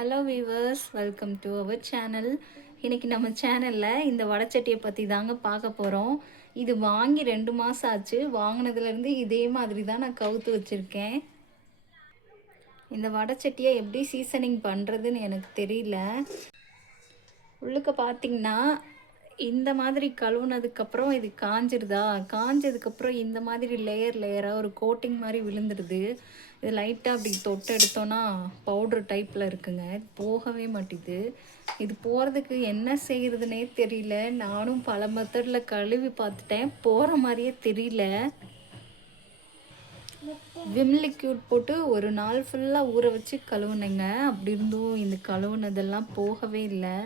Hello viewers, welcome to our channel. இன்றைக்கி நம்ம சேனலில் இந்த வடைச்சட்டியை பற்றி தாங்க பார்க்க போகிறோம். இது வாங்கி 2 மாதம் ஆச்சு. வாங்கினதுலேருந்து இதே மாதிரி தான் நான் கவுத்து வச்சுருக்கேன். இந்த வடைச்சட்டியை எப்படி சீசனிங் பண்ணுறதுன்னு எனக்கு தெரியல. உள்ளுக்க பார்த்திங்கன்னா இந்த மாதிரி கழுவுனதுக்கப்புறம் இது காஞ்சிருதா, காஞ்சதுக்கப்புறம் இந்த மாதிரி லேயராக ஒரு கோட்டிங் மாதிரி விழுந்துடுது. இது லைட்டாக அப்படி தொட்டு எடுத்தோன்னா பவுட்ரு டைப்பில் இருக்குங்க. போகவே மாட்டேது. இது போகிறதுக்கு என்ன செய்கிறதுனே தெரியல. நானும் பல மெத்தடில் கழுவி பார்த்துட்டேன், போகிற மாதிரியே தெரியல. விம் லிக்யூட் போட்டு ஒரு நாள் ஃபுல்லாக ஊற வச்சு கழுவுனேங்க. அப்படி இருந்தும் இந்த கழுவுனதெல்லாம் போகவே இல்லை.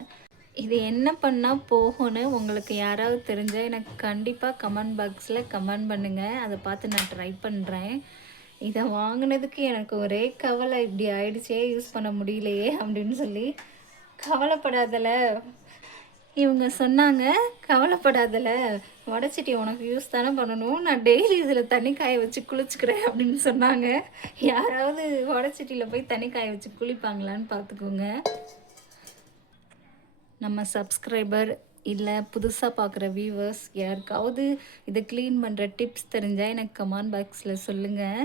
இது என்ன பண்ணால் போகும்னு உங்களுக்கு யாராவது தெரிஞ்சால் எனக்கு கண்டிப்பாக கமெண்ட் பாக்ஸில் கமெண்ட் பண்ணுங்கள். அதை பார்த்து நான் ட்ரை பண்ணுறேன். இதை வாங்கினதுக்கு எனக்கு ஒரே கவலை, இப்படி ஆயிடுச்சே, யூஸ் பண்ண முடியலையே அப்படின்னு சொல்லி. கவலைப்படாதல, இவங்க சொன்னாங்க, கவலைப்படாதல, வடைச்சட்டி உனக்கு யூஸ் தானே பண்ணணும், நான் டெய்லி இதில் தண்ணி காய வச்சு குளிச்சுக்கிறேன் அப்படின்னு சொன்னாங்க. யாராவது வடைச்சட்டியில் போய் தண்ணி காய வச்சு குளிப்பாங்களான்னு பார்த்துக்கோங்க. நம்ம சப்ஸ்கிரைபர் இல்லை புதுசாக பார்க்குற வியூவர்ஸ் யாருக்காவது இதை க்ளீன் பண்ணுற டிப்ஸ் தெரிஞ்சால் எனக்கு கமெண்ட் பாக்ஸில் சொல்லுங்கள்.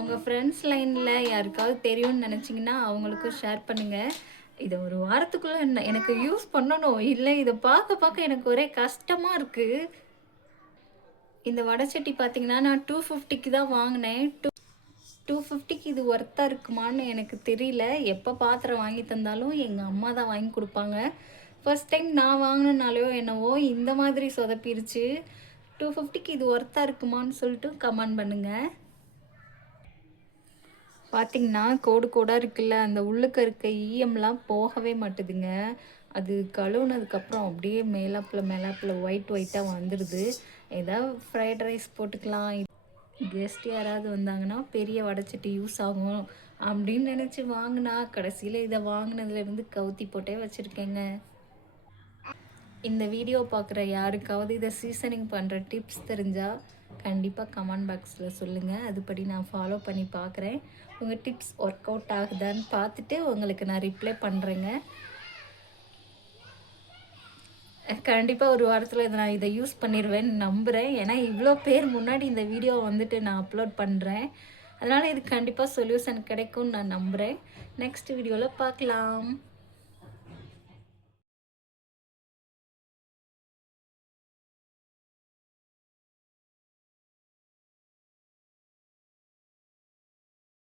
உங்கள் ஃப்ரெண்ட்ஸ் லைனில் யாருக்காவது தெரியும்னு நினச்சிங்கன்னா அவங்களுக்கும் ஷேர் பண்ணுங்கள். இதை ஒரு வாரத்துக்குள்ளே எனக்கு யூஸ் பண்ணணும், இல்லை இதை பார்க்க எனக்கு ஒரே கஷ்டமாக இருக்குது. இந்த வடைச்சட்டி பார்த்திங்கன்னா நான் 250க்கு தான் வாங்கினேன். 250க்கு இது ஒர்த்தாக இருக்குமான்னு எனக்கு தெரியல. எப்போ பாத்திரம் வாங்கி தந்தாலும் எங்கள் அம்மா தான் வாங்கி கொடுப்பாங்க. ஃபர்ஸ்ட் டைம் நான் வாங்கினாலையோ என்னவோ இந்த மாதிரி சொதப்பிருச்சு. 250க்கு இது ஒர்த்தாக இருக்குமான்னு சொல்லிட்டு கமெண்ட் பண்ணுங்கள். பார்த்திங்கன்னா கோடாக இருக்குல்ல, அந்த உள்ளுக்க இருக்க ஈயம்லாம் போகவே மாட்டுதுங்க. அது கழுவுனதுக்கப்புறம் அப்படியே மேலாப்பில் ஒயிட்டாக வந்துடுது. ஏதாவது ஃப்ரைட் ரைஸ் போட்டுக்கலாம், கெஸ்ட் யாராவது வந்தாங்கன்னா பெரிய வடைச்சட்டி யூஸ் ஆகும் அப்படின்னு நினச்சி வாங்கினா கடைசியில் இதை வாங்கினதுலேருந்து கவுத்தி போட்டே வச்சுருக்கேங்க. இந்த வீடியோ பார்க்குற யாருக்காவது இதை சீசனிங் பண்ணுற டிப்ஸ் தெரிஞ்சால் கண்டிப்பாக கமெண்ட் பாக்ஸில் சொல்லுங்கள். அதுபடி நான் ஃபாலோ பண்ணி பார்க்குறேன். உங்கள் டிப்ஸ் ஒர்க் அவுட் ஆகுதான்னு பார்த்துட்டு உங்களுக்கு நான் ரிப்ளை பண்ணுறேங்க. கண்டிப்பாக ஒரு வாரத்தில் நான் இதை யூஸ் பண்ணிடுவேன்னு நம்புகிறேன். ஏன்னா இவ்வளோ பேர் முன்னாடி இந்த வீடியோ வந்துட்டு நான் அப்லோட் பண்ணுறேன். அதனால் இது கண்டிப்பாக சொல்யூஷன் கிடைக்கும்னு நான் நம்புகிறேன். நெக்ஸ்ட் வீடியோவில் பார்க்கலாம்.